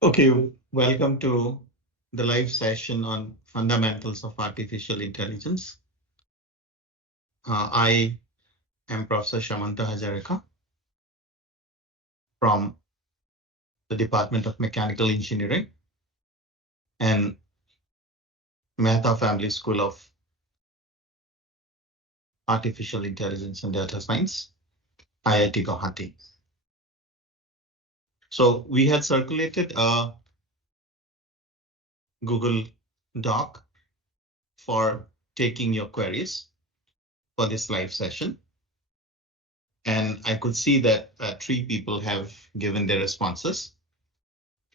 Okay, welcome to the live session on fundamentals of artificial intelligence. I am Professor Shyamanta Hazarika from the Department of Mechanical Engineering and Mehta Family School of Artificial Intelligence and Data Science, IIT Guwahati. So we had circulated a Google Doc for taking your queries for this live session. And I could see that 3 people have given their responses.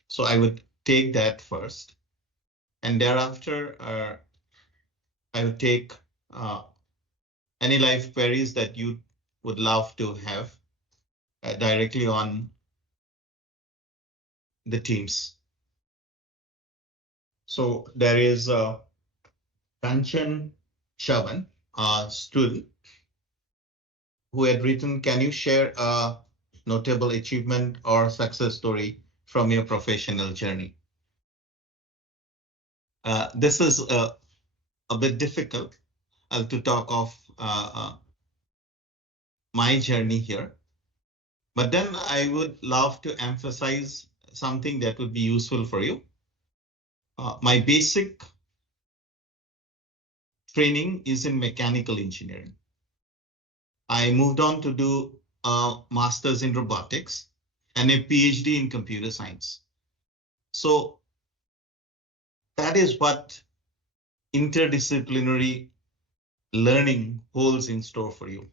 So I would take that first. And thereafter, I would take any live queries that you would love to have directly on the Teams. So there is Kanchan Chavan, a student, who had written, can you share a notable achievement or success story from your professional journey? This is a bit difficult to talk of my journey here. But then I would love to emphasize something that would be useful for you. My basic training is in mechanical engineering. I moved on to do a master's in robotics and a PhD in computer science. So that is what interdisciplinary learning holds in store for you.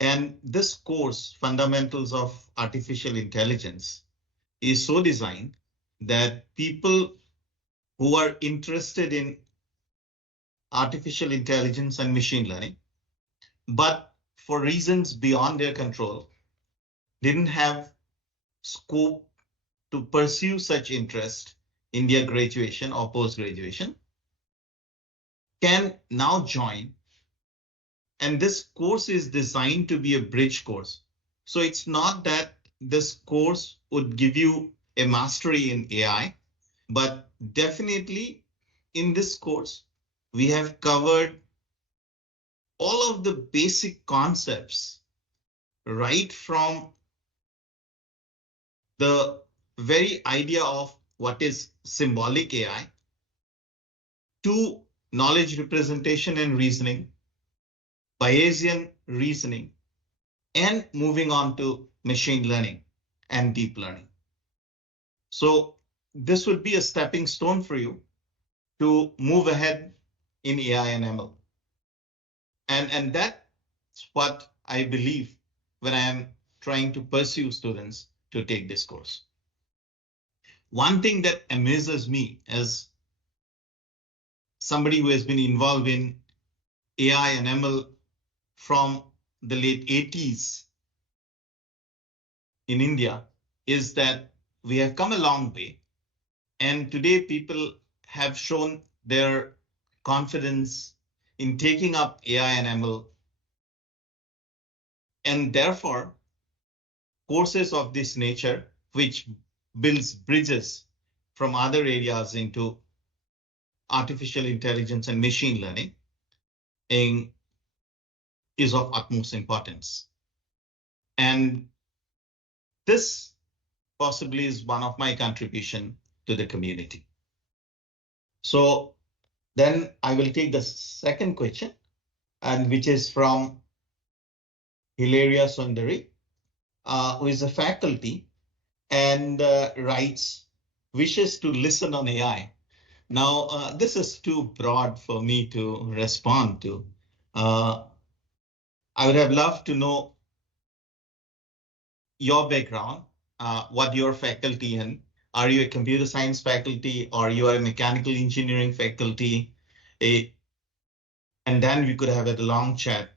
And this course, Fundamentals of Artificial Intelligence, is so designed that people who are interested in artificial intelligence and machine learning, but for reasons beyond their control, didn't have scope to pursue such interest in their graduation or post-graduation, can now join. And this course is designed to be a bridge course. So it's not that this course would give you a mastery in AI, but definitely in this course, we have covered all of the basic concepts, right from the very idea of what is symbolic AI to knowledge representation and reasoning, Bayesian reasoning, and moving on to machine learning and deep learning. So this would be a stepping stone for you to move ahead in AI and ML. And that's what I believe when I am trying to pursue students to take this course. One thing that amazes me as somebody who has been involved in AI and ML from the late 80s in India is that we have come a long way. And today people have shown their confidence in taking up AI and ML. And therefore, courses of this nature, which builds bridges from other areas into artificial intelligence and machine learning, is of utmost importance. And this possibly is one of my contribution to the community. So then I will take the second question, and which is from Hilaria Sundari, who is a faculty and writes, wishes to listen on AI. Now, this is too broad for me to respond to. I would have loved to know your background, what your faculty in. Are you a computer science faculty or you are a mechanical engineering faculty? And then we could have a long chat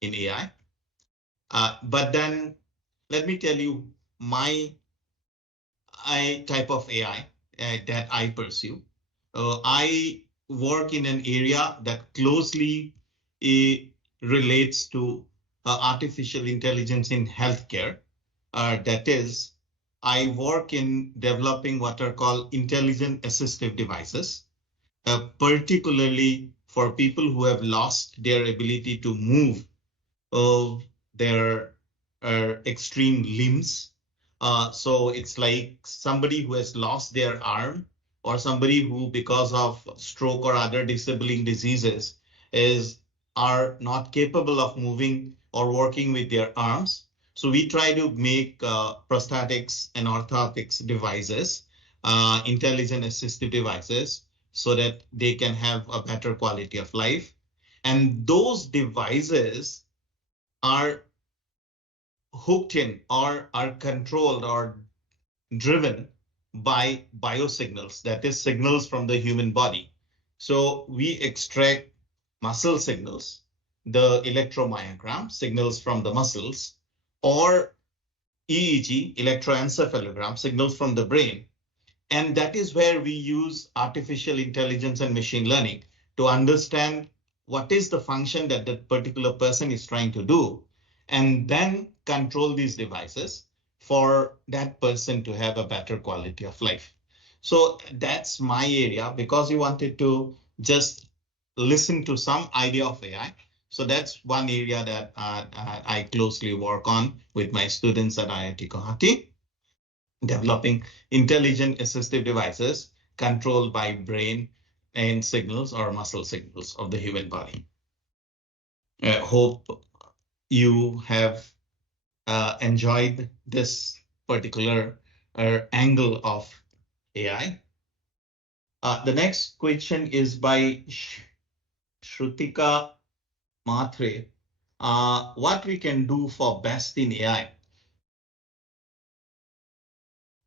in AI. But then let me tell you my type of AI that I pursue. I work in an area that closely relates to artificial intelligence in healthcare. That is I work in developing what are called intelligent assistive devices, particularly for people who have lost their ability to move of their extreme limbs. So it's like somebody who has lost their arm, or somebody who, because of stroke or other disabling diseases, are not capable of moving or working with their arms. So we try to make prosthetics and orthotics devices, intelligent assistive devices, so that they can have a better quality of life. And those devices are hooked in or are controlled or driven by biosignals, that is, signals from the human body. So we extract muscle signals, the electromyogram signals from the muscles, or EEG, electroencephalogram signals from the brain. And that is where we use artificial intelligence and machine learning to understand what is the function that that particular person is trying to do, and then control these devices for that person to have a better quality of life. So that's my area, because you wanted to just listen to some idea of AI. So that's one area that I closely work on with my students at IIT Guwahati, developing intelligent assistive devices controlled by brain and signals or muscle signals of the human body. I hope you have enjoyed this particular angle of AI. The next question is by Shrutika Matre. What we can do for best in AI?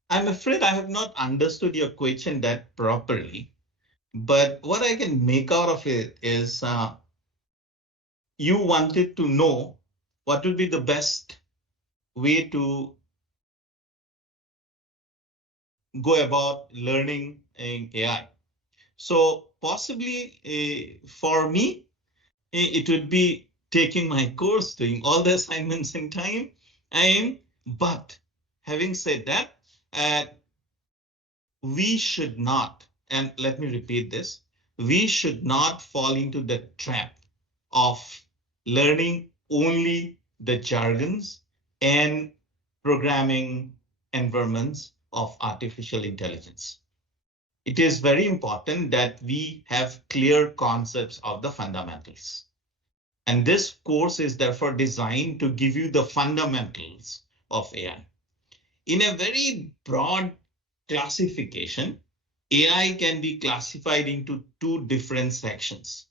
I'm afraid I have not understood your question that properly, but what I can make out of it is you wanted to know what would be the best way to go about learning AI. So possibly for me, it would be taking my course, doing all the assignments in time. But having said that, we should not, and let me repeat this, we should not fall into the trap of learning only the jargons and programming environments of artificial intelligence. It is very important that we have clear concepts of the fundamentals. And this course is therefore designed to give you the fundamentals of AI. In a very broad classification, AI can be classified into two different sections.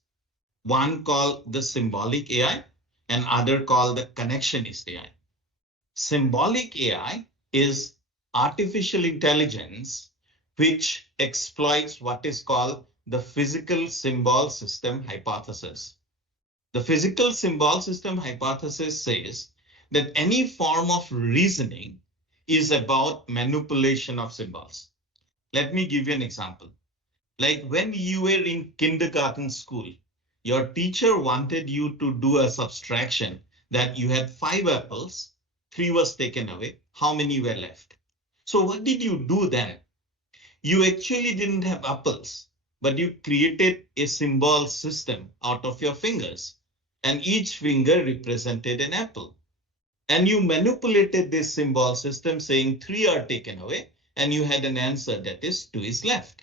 One called the symbolic AI and other called the connectionist AI. Symbolic AI is artificial intelligence which exploits what is called the physical symbol system hypothesis. The physical symbol system hypothesis says that any form of reasoning is about manipulation of symbols. Let me give you an example. Like when you were in kindergarten school, your teacher wanted you to do a subtraction that you had 5 apples, 3 was taken away, how many were left? So what did you do then? You actually didn't have apples, but you created a symbol system out of your fingers, and each finger represented an apple. And you manipulated this symbol system saying 3 are taken away, and you had an answer that is 2 is left.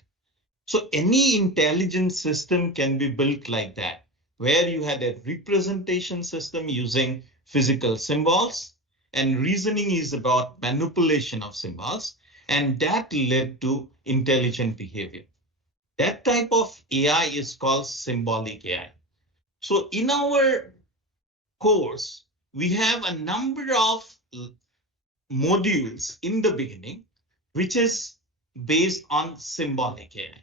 So any intelligent system can be built like that, where you had a representation system using physical symbols, and reasoning is about manipulation of symbols, and that led to intelligent behavior. That type of AI is called symbolic AI. So in our course, we have a number of modules in the beginning, which is based on symbolic AI.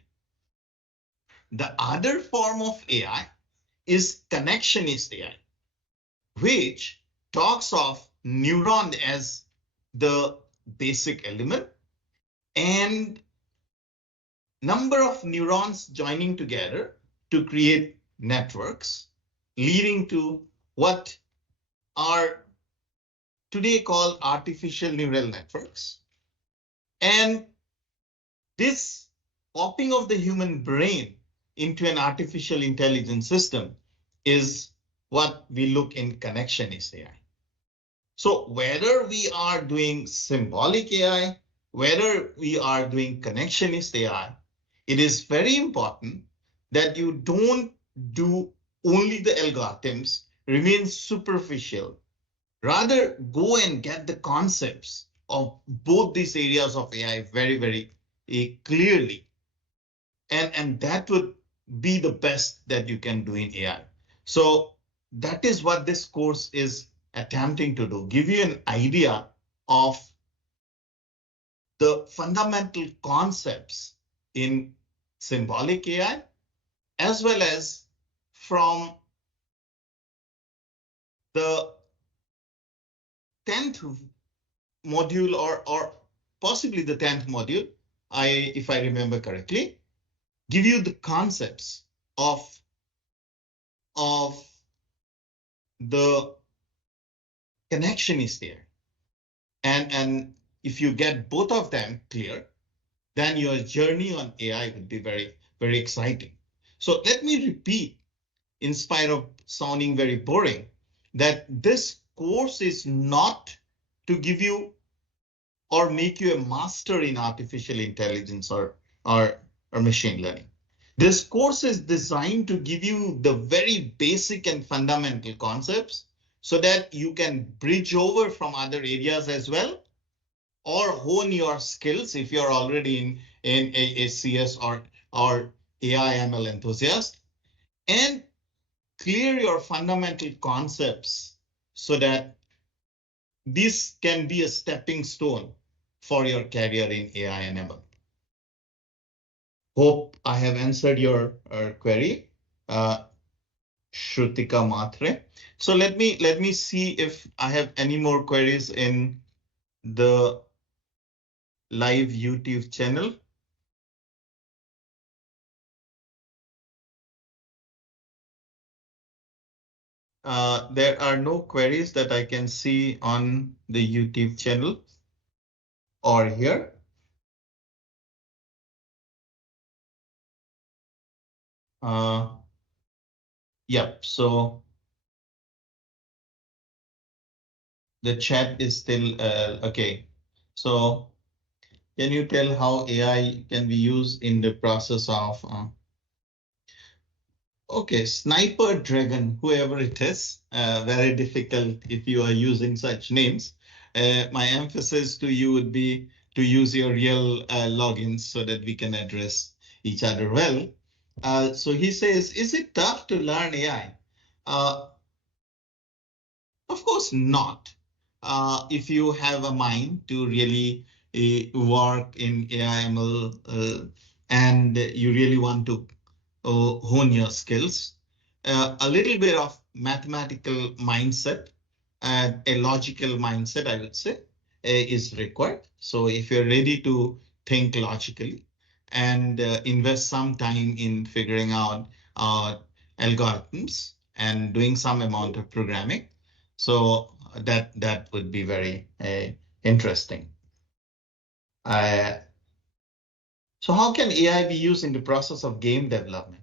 The other form of AI is connectionist AI, which talks of neuron as the basic element and number of neurons joining together to create networks, leading to what are today called artificial neural networks. And this popping of the human brain into an artificial intelligence system is what we look in connectionist AI. So whether we are doing symbolic AI, whether we are doing connectionist AI, it is very important that you don't do only the algorithms, remain superficial. Rather, go and get the concepts of both these areas of AI very, very clearly. And that would be the best that you can do in AI. So that is what this course is attempting to do, give you an idea of the fundamental concepts in symbolic AI, as well as from the 10th module or possibly the 10th module, if I remember correctly, give you the concepts of the connection is there. And if you get both of them clear, then your journey on AI would be very, very exciting. So let me repeat, in spite of sounding very boring, that this course is not to give you or make you a master in artificial intelligence or machine learning. This course is designed to give you the very basic and fundamental concepts so that you can bridge over from other areas as well, or hone your skills if you're already in ACS or AI ML enthusiast, and clear your fundamental concepts so that this can be a stepping stone for your career in AI and ML. Hope I have answered your query, Shrutika Matre. So let me see if I have any more queries in the live YouTube channel. There are no queries that I can see on the YouTube channel or here. Yep, so the chat is still okay. So can you tell how AI can be used in the process of okay, Sniper Dragon, whoever it is, very difficult if you are using such names. My emphasis to you would be to use your real logins so that we can address each other well. So he says, is it tough to learn AI? Of course not. If you have a mind to really work in AI ML and you really want to hone your skills, a little bit of mathematical mindset and a logical mindset, I would say, is required. So if you're ready to think logically and invest some time in figuring out algorithms and doing some amount of programming, so that would be very interesting. So how can AI be used in the process of game development?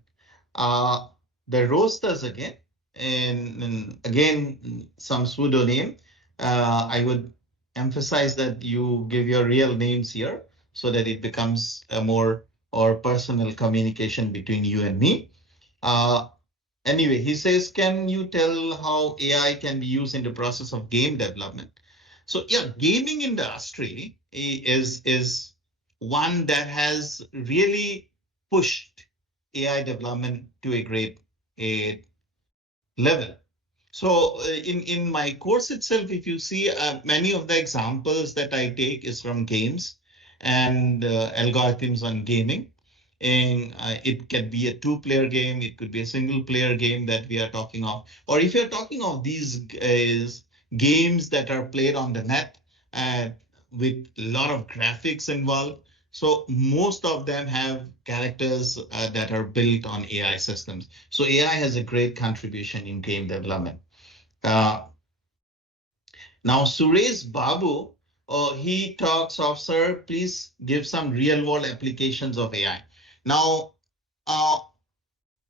The roasters again, and again, some pseudonym. I would emphasize that you give your real names here so that it becomes a more or personal communication between you and me. Anyway, he says, can you tell how AI can be used in the process of game development? So yeah, gaming industry is one that has really pushed AI development to a great level. So in my course itself, if you see many of the examples that I take is from games and algorithms on gaming. And it can be a two-player game, it could be a single-player game that we are talking of. Or if you're talking of these games that are played on the net with a lot of graphics involved, so most of them have characters that are built on AI systems. So AI has a great contribution in game development. Now, Suresh Babu he talks of, sir, please give some real world applications of AI. Now, a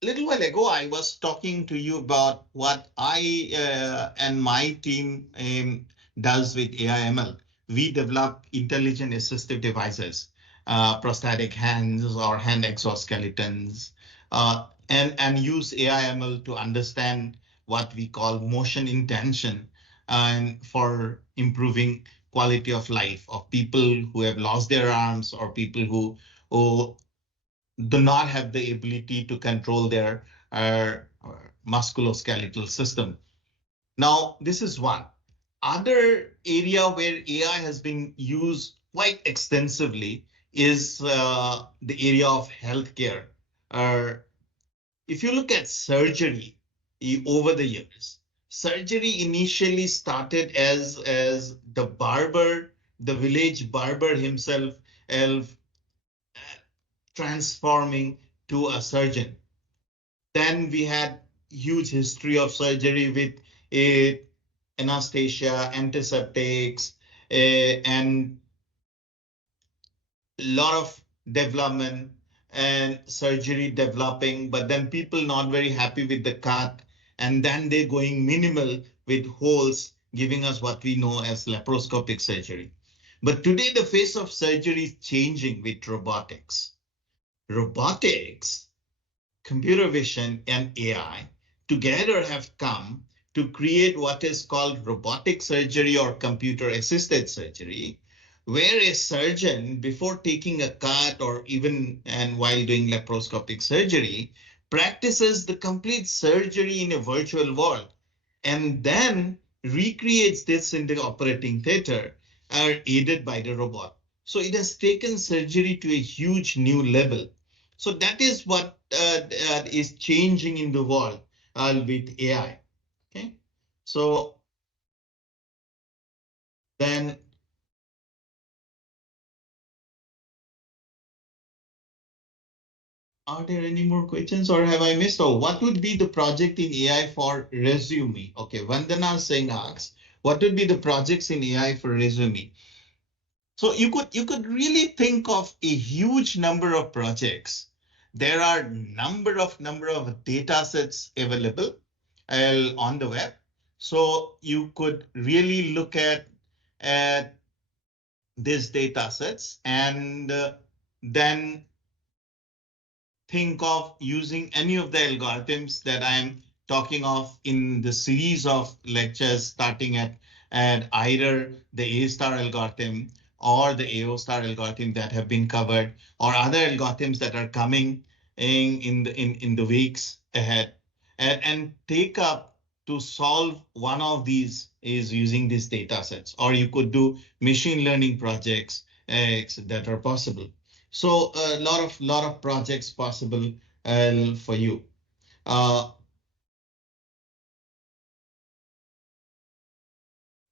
little while ago, I was talking to you about what I and my team does with AI ML. We develop intelligent assistive devices, prosthetic hands or hand exoskeletons, and use AI ML to understand what we call motion intention and for improving quality of life of people who have lost their arms or people who do not have the ability to control their uh, musculoskeletal system. Now, this is one. Other area where AI has been used quite extensively is the area of healthcare. Uh, if you look at surgery over the years, surgery initially started as the village barber himself, transforming to a surgeon. Then we had huge history of surgery with uh, anesthesia, antiseptics, and a lot of development and surgery developing, but then people not very happy with the cut, and then they going minimal with holes, giving us what we know as laparoscopic surgery. But today the face of surgery is changing with robotics. Robotics, computer vision, and AI together have come to create what is called robotic surgery or computer assisted surgery, where a surgeon, before taking a cut or even and while doing laparoscopic surgery, practices the complete surgery in a virtual world and then recreates this in the operating theater, are aided by the robot. So it has taken surgery to a huge new level. So that is what is changing in the world with AI. Okay, so then are there any more questions or have I missed? Oh, what would be the project in AI for resume? Okay, Vandana Singh asks, what would be the projects in AI for resume? So you could really think of a huge number of projects. There are number of data sets available on the web. So you could really look at these data sets and then think of using any of the algorithms that I'm talking of in the series of lectures, starting at either the A star algorithm or the AO star algorithm that have been covered, or other algorithms that are coming in the weeks ahead, and take up to solve one of these is using these data sets, or you could do machine learning projects that are possible. So a lot of projects possible for you.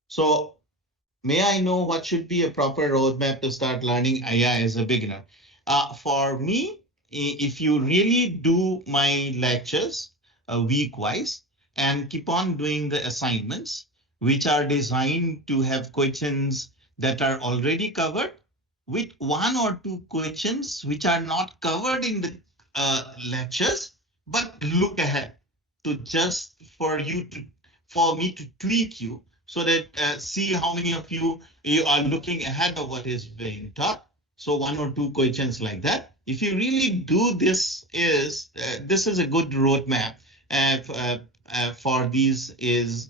So may I know what should be a proper roadmap to start learning AI as a beginner? For me, if you really do my lectures week-wise and keep on doing the assignments, which are designed to have questions that are already covered, with one or two questions which are not covered in the lectures, but look ahead to just for me to tweak you so that see how many of you are looking ahead of what is being taught. So one or two questions like that. If you really do this is a good roadmap for these is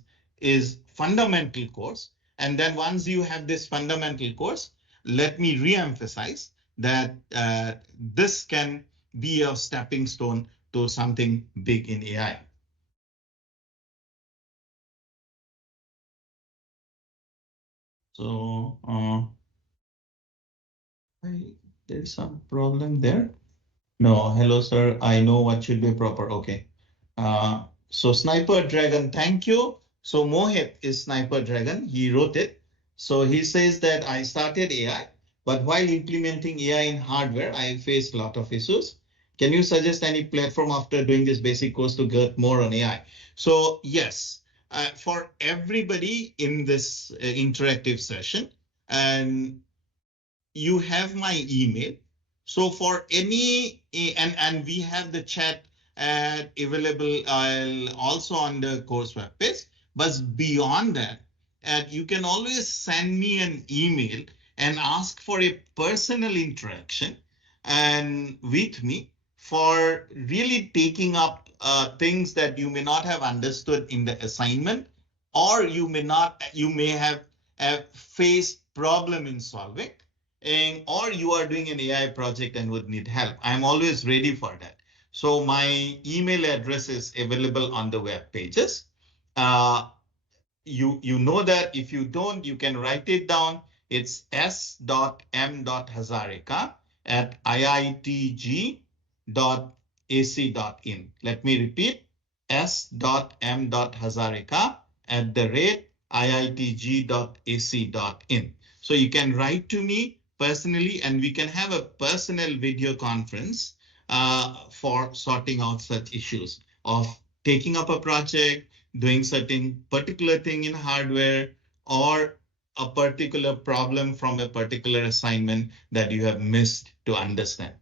fundamental course. And then once you have this fundamental course, let me re-emphasize that this can be a stepping stone to something big in AI. So there's some problem there. No, hello, sir. I know what should be proper. Okay. So Sniper Dragon, thank you. So Mohit is Sniper Dragon. He wrote it. So he says that I started AI, but while implementing AI in hardware, I faced a lot of issues. Can you suggest any platform after doing this basic course to get more on AI? So yes, for everybody in this interactive session, and you have my email. So for any, and we have the chat available also on the course web page. But beyond that, you can always send me an email and ask for a personal interaction and with me for really taking up things that you may not have understood in the assignment, or you may have faced problem in solving, or you are doing an AI project and would need help. I'm always ready for that. So my email address is available on the web pages. You know that. If you don't, you can write it down. It's s.m.hazarika@iitg.ac.in. Let me repeat, s.m.hazarika@iitg.ac.in. So you can write to me personally, and we can have a personal video conference for sorting out such issues of taking up a project, doing certain particular thing in hardware, or a particular problem from a particular assignment that you have missed to understand.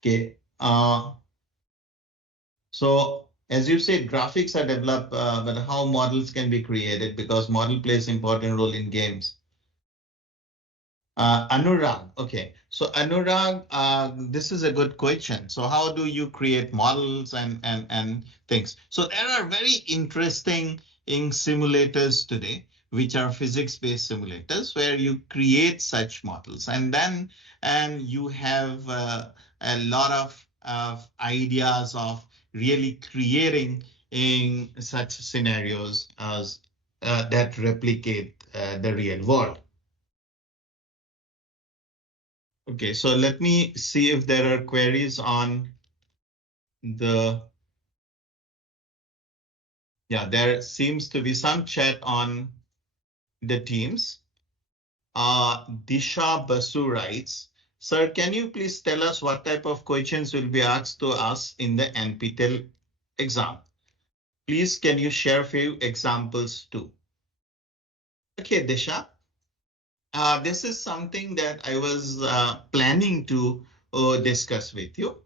Okay. So as you said, graphics are developed, but how models can be created, because model plays important role in games. Anurag, okay. So Anurag, this is a good question. So how do you create models and things? So there are very interesting simulators today, which are physics-based simulators, where you create such models, and then you have a lot of ideas of really creating in such scenarios as that replicate the real world. Okay, so let me see if there are queries on the, yeah, there seems to be some chat on the Teams. Disha Basu writes, sir, can you please tell us what type of questions will be asked to us in the NPTEL exam? Please, can you share a few examples too? Okay, Disha, this is something that I was planning to discuss with you.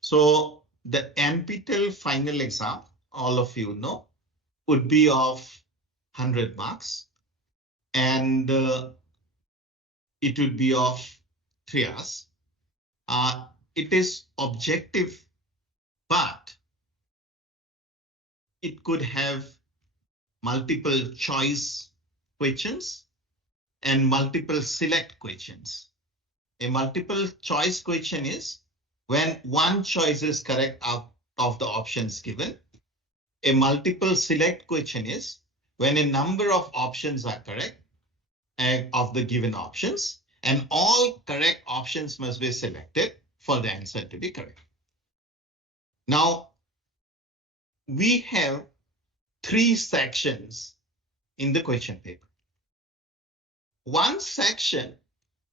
So the NPTEL final exam, all of you know, would be of 100 marks, and it would be of 3 hours. It is objective, but it could have multiple choice questions and multiple select questions. A multiple choice question is when one choice is correct out of the options given. A multiple select question is when a number of options are correct of the given options, and all correct options must be selected for the answer to be correct. Now, we have 3 sections in the question paper. One section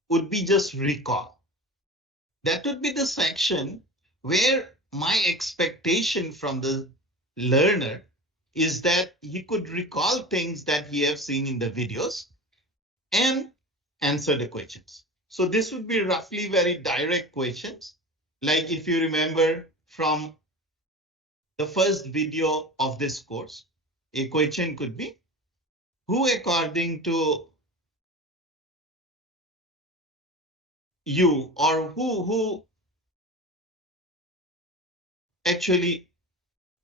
would be just recall. That would be the section where my expectation from the learner is that he could recall things that he have seen in the videos and answer the questions. So this would be roughly very direct questions. Like if you remember from the first video of this course, a question could be, who according to you, or who actually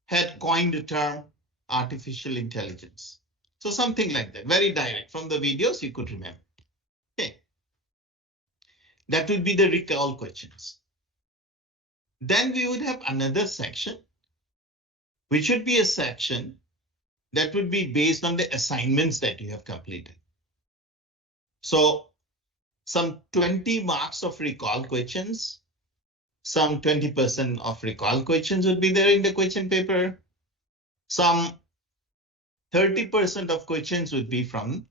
had coined the term artificial intelligence? So something like that, very direct from the videos you could remember. Okay. That would be the recall questions. Then we would have another section, which would be a section that would be based on the assignments that you have completed. So some 20 marks of recall questions, some 20% of recall questions would be there in the question paper. Some 30% of questions would be from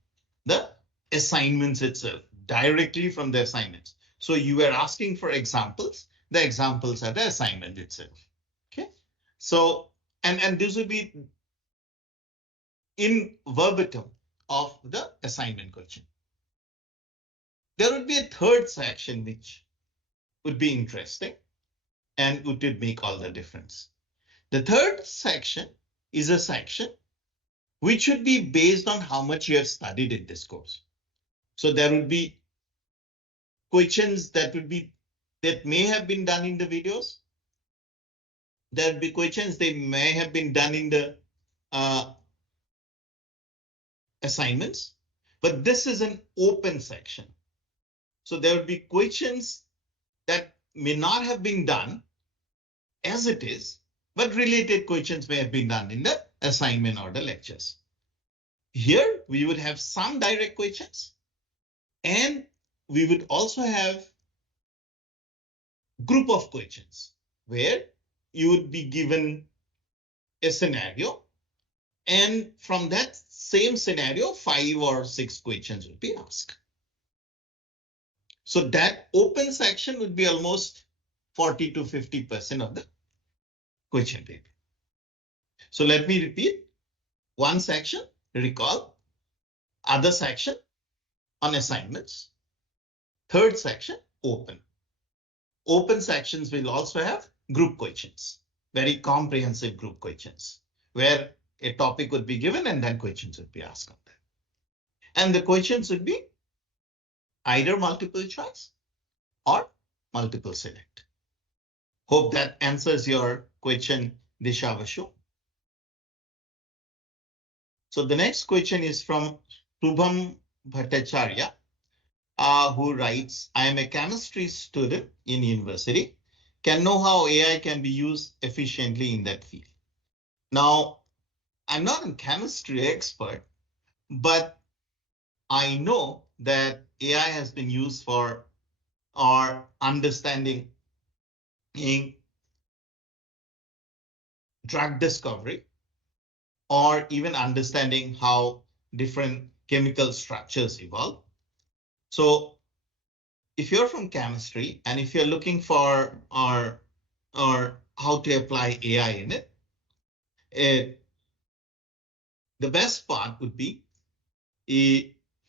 the assignments itself, directly from the assignments. So you were asking for examples. The examples are the assignment itself. Okay. So, and this would be in verbatim of the assignment question. there would be a third section which would be interesting and would make all the difference. The third section is a section which should be based on how much you have studied in this course. So there would be questions that may have been done in the videos. There would be questions they may have been done in the assignments, but this is an open section. So there would be questions that may not have been done as it is, but related questions may have been done in the assignment or the lectures. Here we would have some direct questions, and we would also have group of questions where you would be given a scenario, and from that same scenario, 5 or 6 questions would be asked. So that open section would be almost 40 to 50% of the question paper. So let me repeat. One section, recall. Other section, on assignments. Third section, open. Open sections will also have group questions, very comprehensive group questions, where a topic would be given and then questions would be asked on that. And the questions would be either multiple choice or multiple select. Hope that answers your question, Disha Vashu. So the next question is from Shubham Bhattacharya, who writes, I am a chemistry student in university, can know how AI can be used efficiently in that field. Now, I'm not a chemistry expert, but I know that AI has been used for our understanding in drug discovery, or even understanding how different chemical structures evolve. So if you're from chemistry and if you're looking for or how to apply AI in it, the best part would be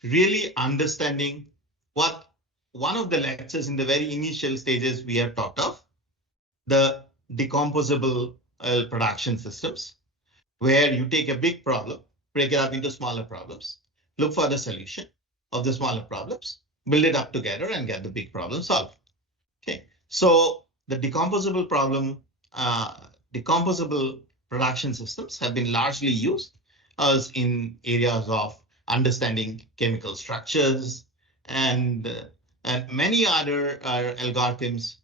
really understanding what one of the lectures in the very initial stages we have talked of, the decomposable production systems, where you take a big problem, break it up into smaller problems, look for the solution of the smaller problems, build it up together and get the big problem solved. Okay, so the decomposable production systems have been largely used as in areas of understanding chemical structures and many other algorithms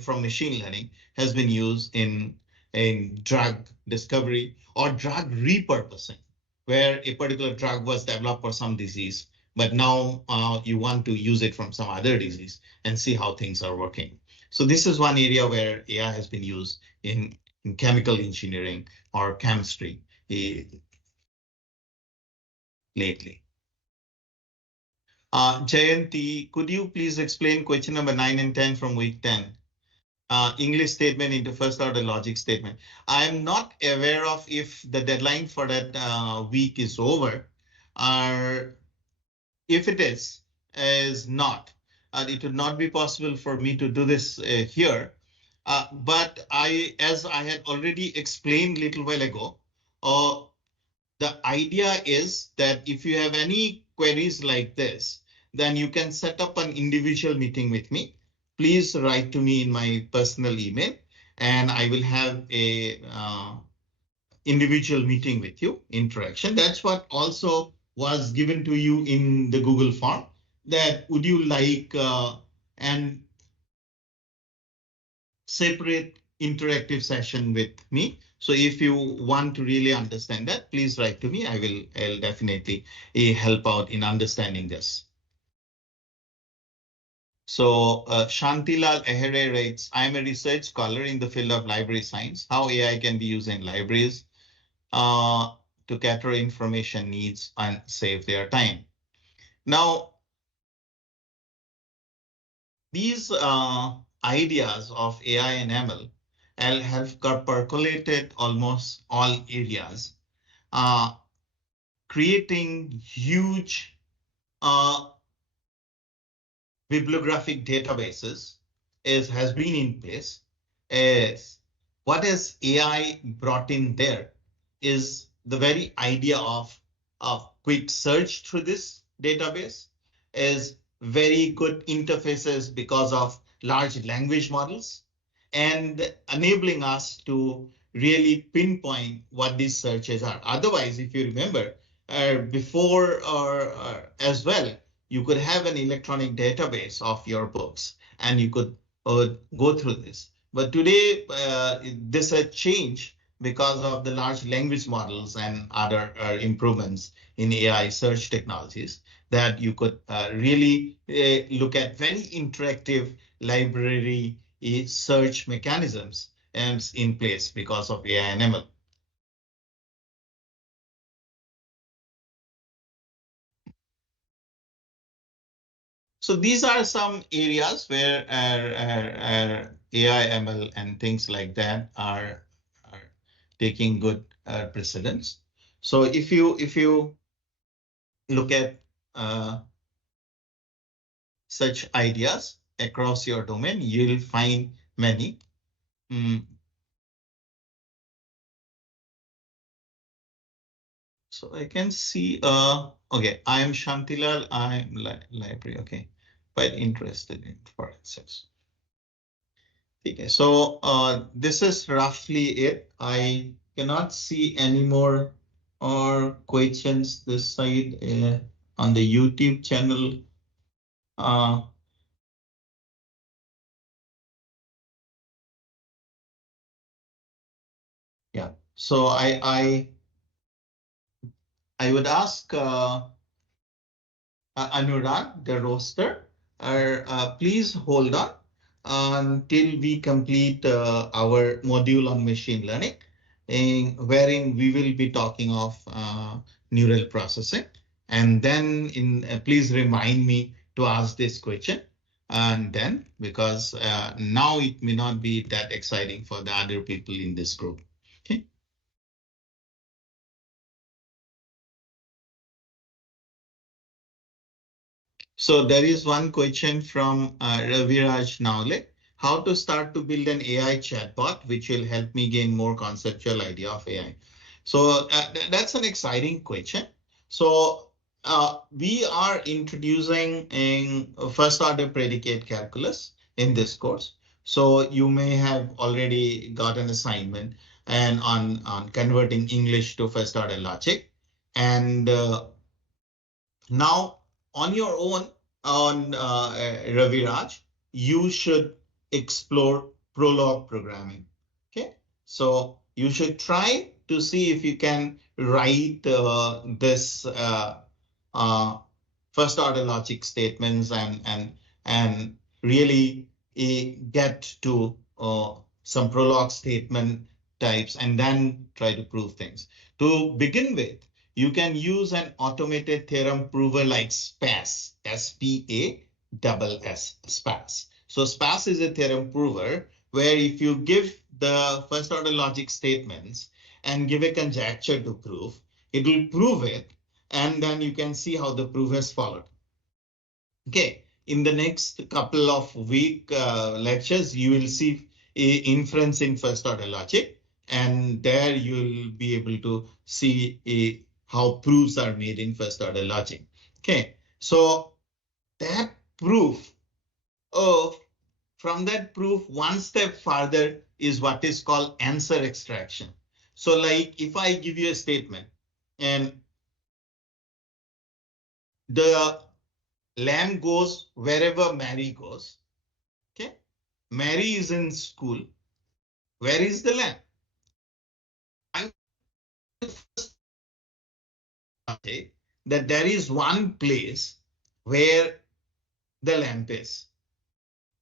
from machine learning has been used in drug discovery or drug repurposing, where a particular drug was developed for some disease, but now you want to use it from some other disease and see how things are working. So this is one area where AI has been used in chemical engineering or chemistry lately. Jayanti, could you please explain question number 9 and 10 from week 10? English statement into first order logic statement. I am not aware of if the deadline for that week is over, or if it is not. It would not be possible for me to do this here. But as I had already explained a little while ago, the idea is that if you have any queries like this, then you can set up an individual meeting with me. Please write to me in my personal email, and I will have a individual meeting with you, interaction. That's what also was given to you in the Google form, that would you like an separate interactive session with me. So if you want to really understand that, please write to me. I'll definitely help out in understanding this. So Shantilal Ehere writes, I am a research scholar in the field of library science, how AI can be used in libraries to cater information needs and save their time. Now, these ideas of AI and ML have got percolated almost all areas, creating huge bibliographic databases has been in place. Is what has AI brought in there is the very idea of quick search through this database, is very good interfaces because of large language models, and enabling us to really pinpoint what these searches are. Otherwise, if you remember, before or as well, you could have an electronic database of your books and you could go through this. But today, this has changed because of the large language models and other improvements in AI search technologies, that you could really look at very interactive library search mechanisms and in place because of AI and ML. So these are some areas where AI, ML, and things like that are taking good precedence. So if you look at such ideas across your domain, you'll find many. So I can see, okay, I am Shantilal, I'm library, okay, quite interested in forensics. Okay, so this is roughly it. I cannot see any more or questions this side on the YouTube channel. Yeah, so I would ask Anurag, the roaster, please hold on until we complete our module on machine learning, wherein we will be talking of neural processing. And then please remind me to ask this question. And then, because now it may not be that exciting for the other people in this group. Okay. So there is one question from Raviraj Naule. How to start to build an AI chatbot, which will help me gain more conceptual idea of AI. So that's an exciting question. So we are introducing a first order predicate calculus in this course. So you may have already got an assignment and on converting English to first order logic. And now, on your own, on Raviraj, you should explore Prolog programming. Okay, so you should try to see if you can write this first order logic statements and really get to some Prolog statement types and then try to prove things. To begin with, you can use an automated theorem prover like SPAS, S-P-A-S-S, SPAS. So SPAS is a theorem prover where if you give the first order logic statements and give a conjecture to prove, it will prove it, and then you can see how the proof has followed. Okay, in the next couple of week lectures, you will see inference in first order logic, and there you'll be able to see how proofs are made in first order logic. Okay, so that proof from that proof, one step further is what is called answer extraction. So like if I give you a statement and the lamb goes wherever Mary goes, okay, Mary is in school. Where is the lamb? I say that there is one place where the lamp is.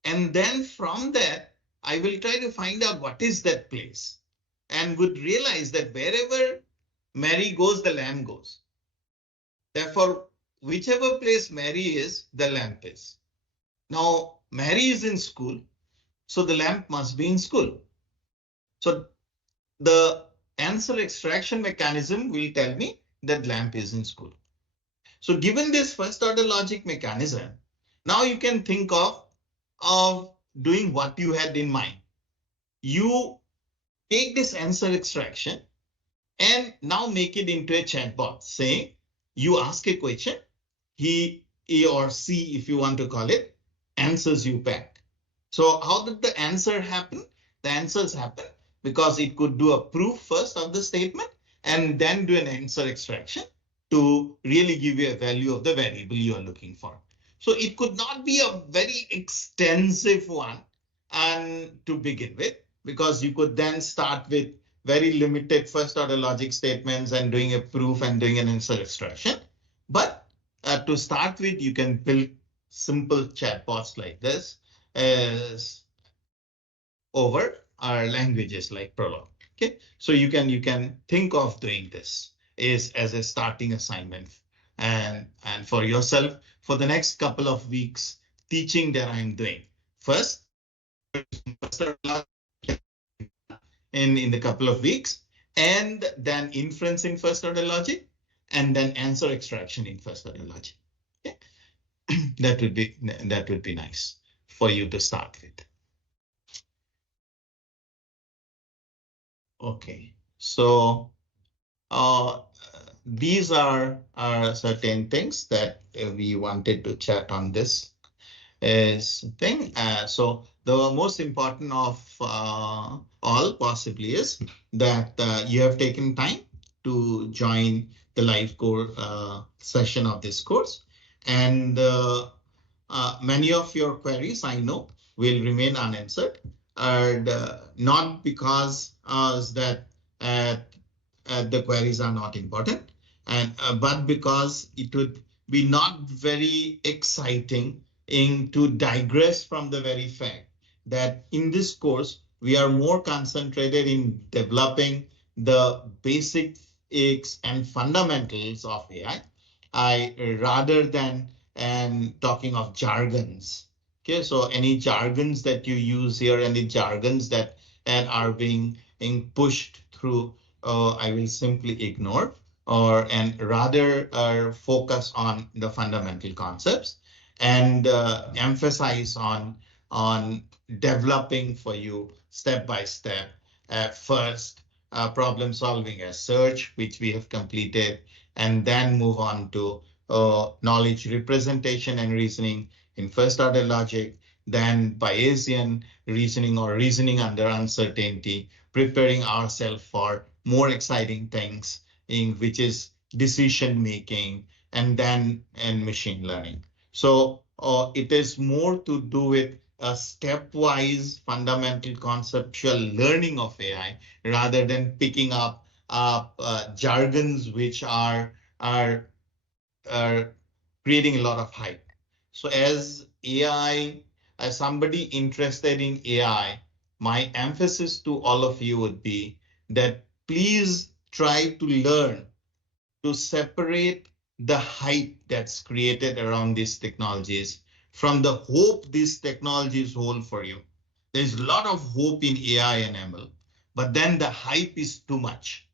And then from that, I will try to find out what is that place and would realize that wherever Mary goes, the lamb goes. Therefore, whichever place Mary is, the lamp is. Now, Mary is in school, so the lamp must be in school. So the answer extraction mechanism will tell me that lamp is in school. So given this first order logic mechanism, Now you can think of doing what you had in mind. You take this answer extraction and now make it into a chatbot saying you ask a question, he or she, if you want to call it, answers you back. So how did the answer happen? The answers happen because it could do a proof first of the statement and then do an answer extraction to really give you a value of the variable you are looking for. So it could not be a very extensive one and to begin with, because you could then start with very limited first order logic statements and doing a proof and doing an answer extraction. But to start with, you can build simple chatbots like this as over our languages like Prolog. Okay, so you can think of doing this is as a starting assignment and for yourself for the next couple of weeks teaching that I'm doing. First in the couple of weeks, and then inference in first order logic, and then answer extraction in first order logic. Okay? that would be nice for you to start with. Okay, so these are certain things that we wanted to chat on this thing. So the most important of all possibly is that you have taken time to join the live course session of this course, and many of your queries I know will remain unanswered, and not because that the queries are not important, and but because it would be not very exciting to digress from the very fact that in this course we are more concentrated in developing the basics and fundamentals of AI, rather than talking of jargons. Okay, so any jargons that you use here, any jargons that are being pushed through, I will simply ignore, and rather focus on the fundamental concepts and emphasize on developing for you step by step. First, problem solving as search, which we have completed, and then move on to knowledge representation and reasoning in first order logic, then Bayesian reasoning or reasoning under uncertainty, preparing ourselves for more exciting things, which is decision making, and then machine learning. So it is more to do with a stepwise fundamental conceptual learning of AI rather than picking up jargons which are creating a lot of hype. So as somebody interested in AI, my emphasis to all of you would be that please try to learn to separate the hype that's created around these technologies from the hope these technologies hold for you. There's a lot of hope in AI and ML, but then the hype is too much.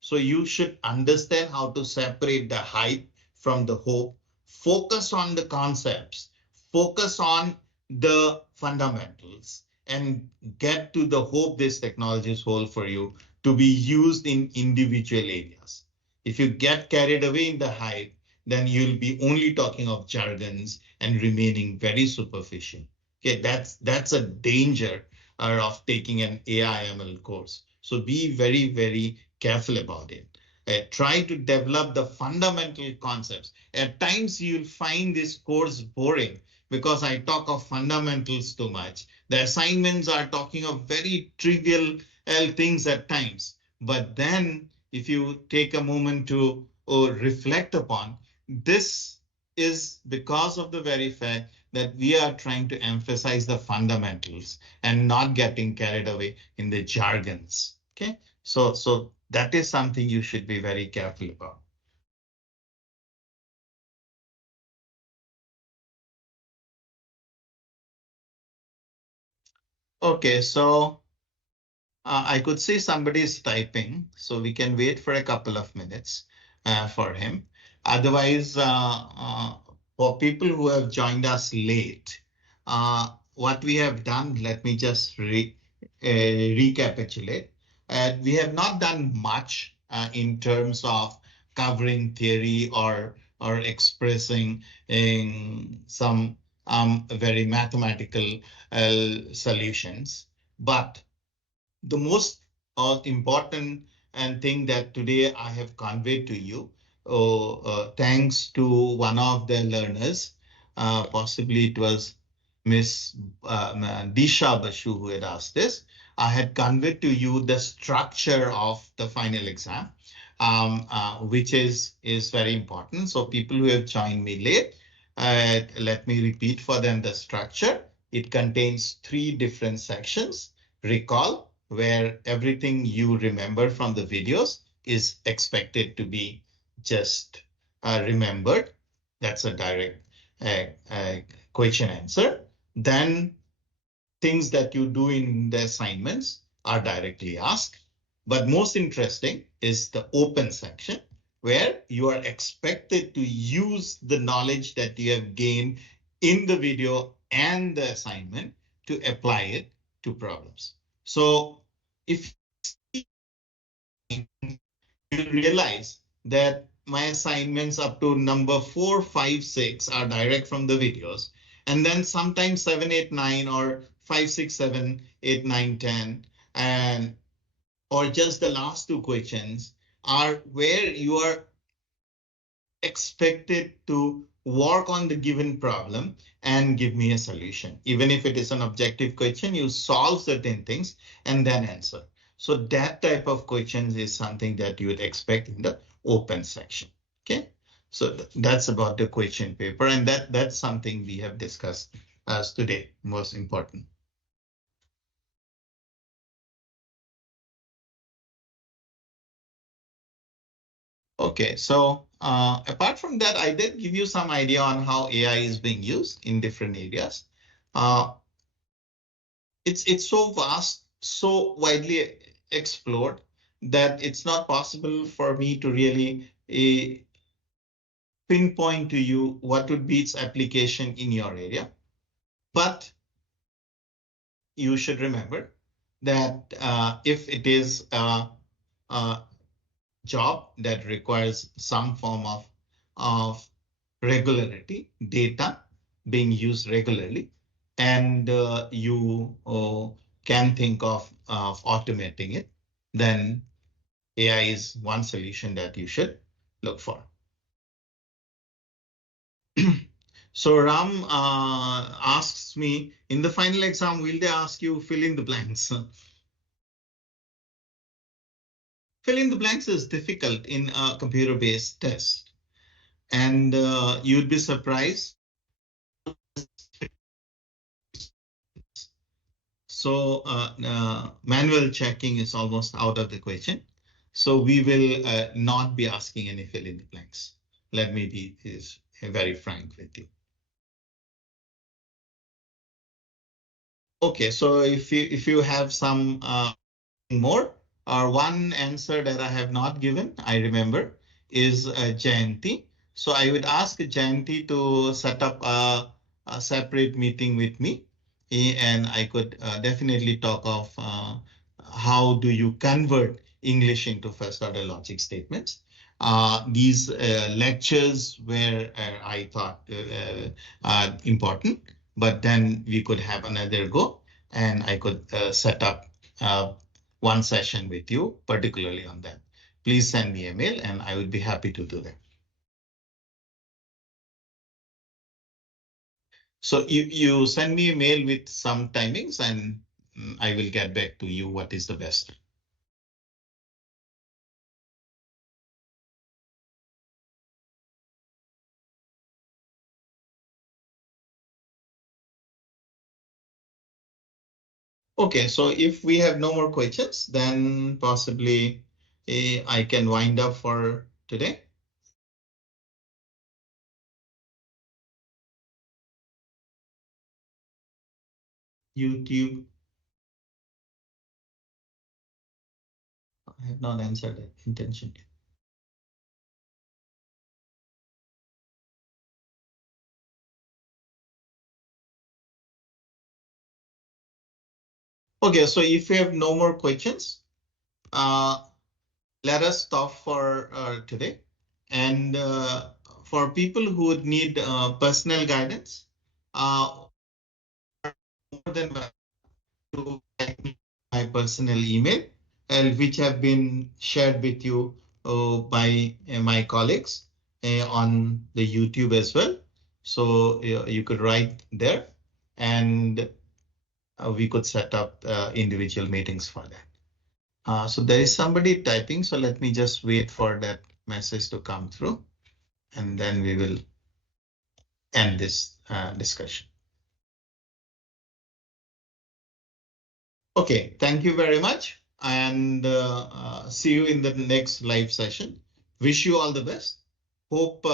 So you should understand how to separate the hype from the hope, focus on the concepts, focus on the fundamentals, and get to the hope these technologies hold for you to be used in individual areas. If you get carried away in the hype, then you'll be only talking of jargons and remaining very superficial. Okay, that's a danger of taking an AI ML course. So be very, very careful about it. Try to develop the fundamental concepts. At times you'll find this course boring because I talk of fundamentals too much. The assignments are talking of very trivial things at times. But then if you take a moment to reflect upon, this is because of the very fact that we are trying to emphasize the fundamentals and not getting carried away in the jargons. Okay, so that is something you should be very careful about. Okay, so I could see somebody is typing, so we can wait for a couple of minutes for him. Otherwise, for people who have joined us late, what we have done, let me just recapitulate. We have not done much in terms of covering theory or expressing in some very mathematical solutions. But the most important and thing that today I have conveyed to you, thanks to one of the learners, possibly it was Miss Disha Bashu who had asked this. I had conveyed to you the structure of the final exam, which is very important. So people who have joined me late, let me repeat for them the structure. It contains three different sections. Recall, where everything you remember from the videos is expected to be just remembered. That's a direct question answer. Then things that you do in the assignments are directly asked. But most interesting is the open section, where you are expected to use the knowledge that you have gained in the video and the assignment to apply it to problems. So if you realize that my assignments up to number 4, 5, 6 are direct from the videos, and then sometimes 7, 8, 9, or 5, 6, 7, 8, 9, 10, and or just the last two questions are where you are expected to work on the given problem and give me a solution. Even if it is an objective question, you solve certain things and then answer. So that type of questions is something that you would expect in the open section. Okay, so that's about the question paper, and that's something we have discussed as today, most important. Okay, so apart from that, I did give you some idea on how AI is being used in different areas. Uh, it's so vast, so widely explored that it's not possible for me to really pinpoint to you what would be its application in your area. But you should remember that if it is a job that requires some form of regularity, data being used regularly, and you can think of automating it, then AI is one solution that you should look for. So Ram asks me, in the final exam, will they ask you fill in the blanks? Fill in the blanks is difficult in a computer-based test. And you'd be surprised. So manual checking is almost out of the question. So we will not be asking any fill in the blanks. Let me be very frank with you. Okay, so if you have some more, or one answer that I have not given, I remember, is Jayanti. So I would ask Jayanti to set up a separate meeting with me, and I could definitely talk of how do you convert English into first order logic statements. These lectures were, I thought, important, but then we could have another go, and I could set up one session with you, particularly on that. Please send me a mail and I would be happy to do that. So you send me a mail with some timings and I will get back to you what is the best. Okay, so if we have no more questions, then possibly I can wind up for today. YouTube. I have not answered that intention. Okay, so if you have no more questions, let us stop for today. And for people who would need personal guidance, more than welcome to write me my personal email, which have been shared with you by my colleagues on the YouTube as well. So you could write there, and we could set up individual meetings for that. So there is somebody typing, so let me just wait for that message to come through, and then we will end this discussion. Okay, thank you very much, and see you in the next live session. Wish you all the best. Hope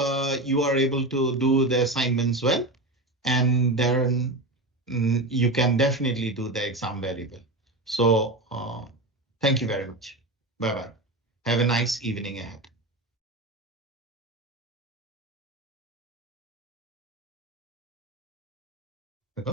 you are able to do the assignments well, and then you can definitely do the exam very well. So thank you very much. Bye-bye. Have a nice evening ahead. Okay.